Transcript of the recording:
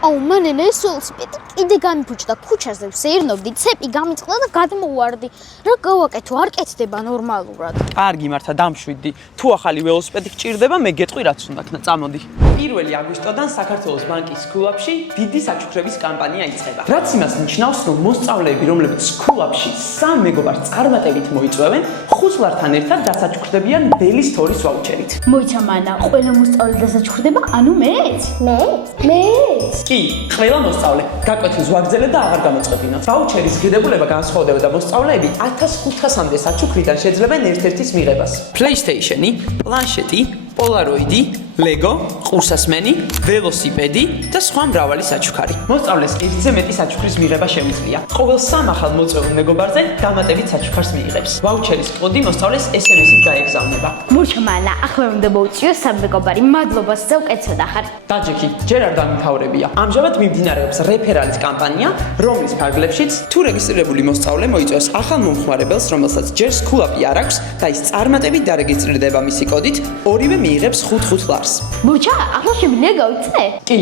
აუ მანენე სულსპიტი კიდე გამიფუჭდა ქუჩაზე ვსეირნობდი ცეპი გამიწყდა და გადმოვარდი რა გავაკეთო არ კეთდება ნორმალურად კარგი მართა დამშვიდდი თუ ახალი ველოსიპედი გჭირდება მე გეტყვი რაც უნდა ქნა წამოდი 1 აგვისტოდან საქართველოს ბანკის სკულაპში დიდი საჩუქრების კამპანია იწყება რაც იმას ნიშნავს რომ მოსწავლეები რომლებიც სკულაპში 3 მეგობარს წარმატებით მოიწვევენ ხუთლართან ერთად დასაჩუქრდებიან ბელის თორის ვაუჩერით მოიცა მანა ყველა მოსწავლე დასაჩუქრდება ანუ მეც კი, ყველა მოსწავლე გაკვეთილს ვაგრძელებ და აღარ გამოწყებინოთ. ვაუჩერის ღირებულება განსხვავდება და მოსწავლეები 1500-მდე საჩუქრიდან შეძლებენ ერთ-ერთის მიღებას. PlayStation-ი, პლანშეტი, პოლაროიდი, ლეგო, ყურსასმენი, ველოსიპედი და სხვა მრავალი საჩუქარი. მოსწავლეს ერთზე მეტი საჩუქრის მიღება შეუძლია. ყოველ 3 ახალ მოწვეულ მეგობარზე დამატებით საჩუქარს მიიღებს. ვაუჩერის კოდი მოსწავლეს SMS-ით გაეგზავნება. მურჩა მანა ახლა უნდა მოუწიო სამეგობარი მადლობას ზე უკეთესად ახარ დაჯექი, ჯერ არ დამთავრებია. ამჟამად მიმდინარეობს რეფერალის კამპანია, რომლის ფარგლებშიც თუ რეგისტრირებული მოსწავლე მოიწვევს ახალ მომხმარებელს, რომელსაც ჯერ სკულაპი არ აქვს და ის წარმატებით დარეგისტრირდება მისი კოდით, ორივე მიიღებს 5 ლარს. მურჩა ახლა შეგვიძლია გავიწე კი